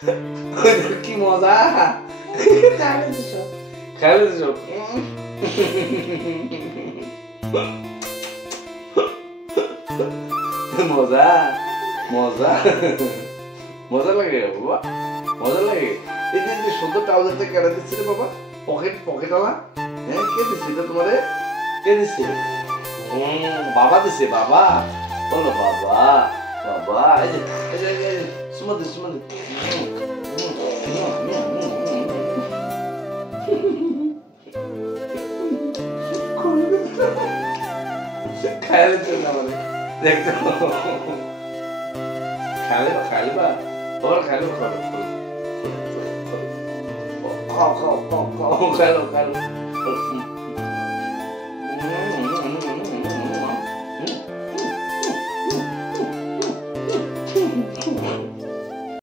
কি মজা খেলে সব মজা মজা মজা লাগে বাবা মজা লাগে এই যে সুন্দর ট্রাউজারটা কেটে দিচ্ছে রে বাবা পকেটওয়ালা হ্যাঁ কে দিচ্ছে এটা তোমারে কে দিচ্ছে বাবা দিছে বাবা বলো বাবা বাবা এই যে সুমা খাইলে চল না মানে দেখতে খাইলে বা ওর খাইলে খাও খাইলো